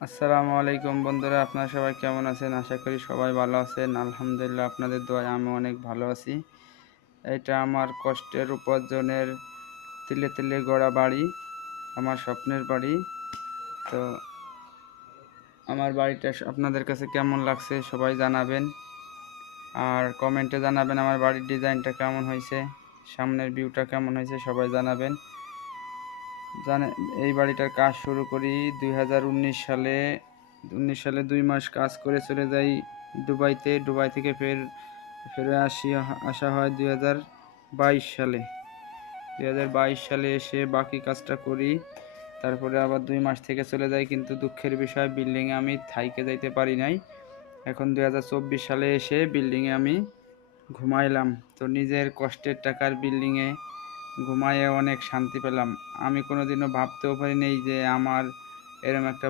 আসসালামু আলাইকুম বন্ধুরা, আপনারা সবাই কেমন আছেন? আশা করি সবাই ভালো আছেন। আলহামদুলিল্লাহ, আপনাদের দোয়ায় আমি অনেক ভালো আছি। এটা আমার কষ্টের উপার্জনের তিলে তিলে গড়া বাড়ি, আমার স্বপ্নের বাড়ি। তো আমার বাড়িটা আপনাদের কাছে কেমন লাগছে সবাই জানাবেন, আর কমেন্টে জানাবেন আমার বাড়ির ডিজাইনটা কেমন হয়েছে, সামনের ভিউটা কেমন হয়েছে সবাই জানাবেন। এই বাড়িটার কাজ শুরু করি 2019 সালে। 19 সালে 2 মাস কাজ করে চলে যাই দুবাইতে। দুবাই থেকে ফিরে আসা হয় 2022 সালে। 2022 সালে এসে বাকি কাজটা করি। তারপরে আবার 2 মাস থেকে চলে যাই, কিন্তু দুঃখের বিষয় বিল্ডিংয়ে আমি থাইকে যাইতে পারি নাই। এখন 2024 সালে এসে বিল্ডিংয়ে আমি ঘুমাইলাম। তো নিজের কষ্টের টাকার বিল্ডিংয়ে ঘুমাইয়ে অনেক শান্তি পেলাম। আমি কোনোদিনও ভাবতেও পারিনি যে আমার এরকম একটা